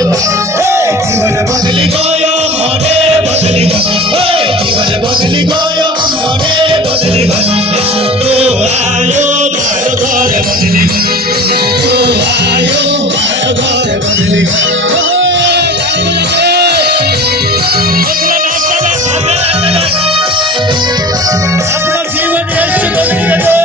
जीवन बदली गयो मने बदली जीवन बदली गयो मने बदली तो आयो मारो घर बदली तो आयो मारो घर बदली अपना जीवन ऐसे बदली गयो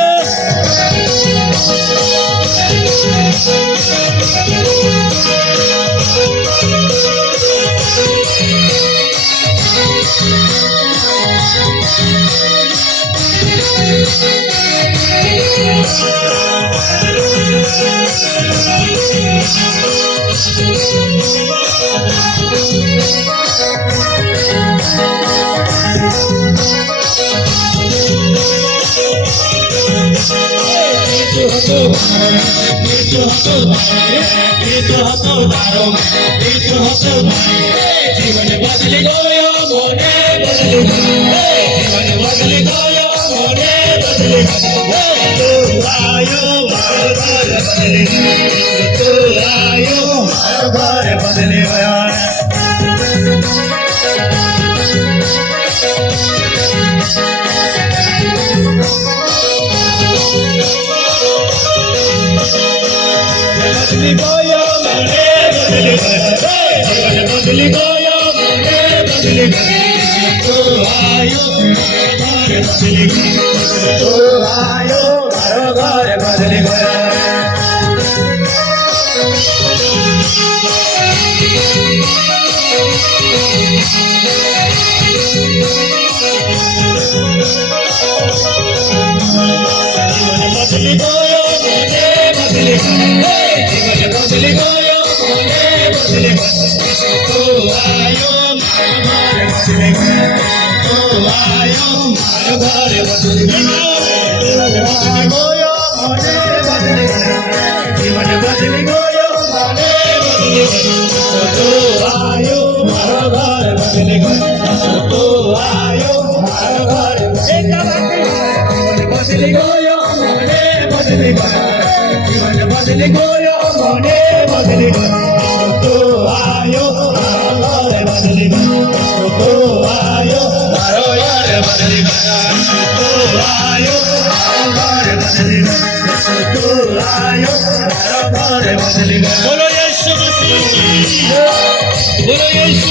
जीवन बदली गयो मोने बदली जीवन बदली गयो मोने बदली तो आयो मारो घर बदली तो आयो मारो घर बदली गया बदली गयो मोने बदली जीवन बदली गयो मोने बदली तो आयो घर बदली तो आयो मारो घर बदली गया बदली गयो मोने बदली जीवन बदली गयो मोने बदली तो आयो मारो घर बदली तो आयो मारो घर बदली गयो मोने बदली जीवन बदली गयो मोने बदली तो आयो मारो घर बदली तो आयो मारो घर बदली गयो मोने बदली जीवन बदली गयो मोने बदली तो आयो मारो घर बदली तो आयो मारो घर बदली तो आयो मारो घर बदली तो आयो मारो घर बदली बोलो यीशु मसीह बोलो यीशु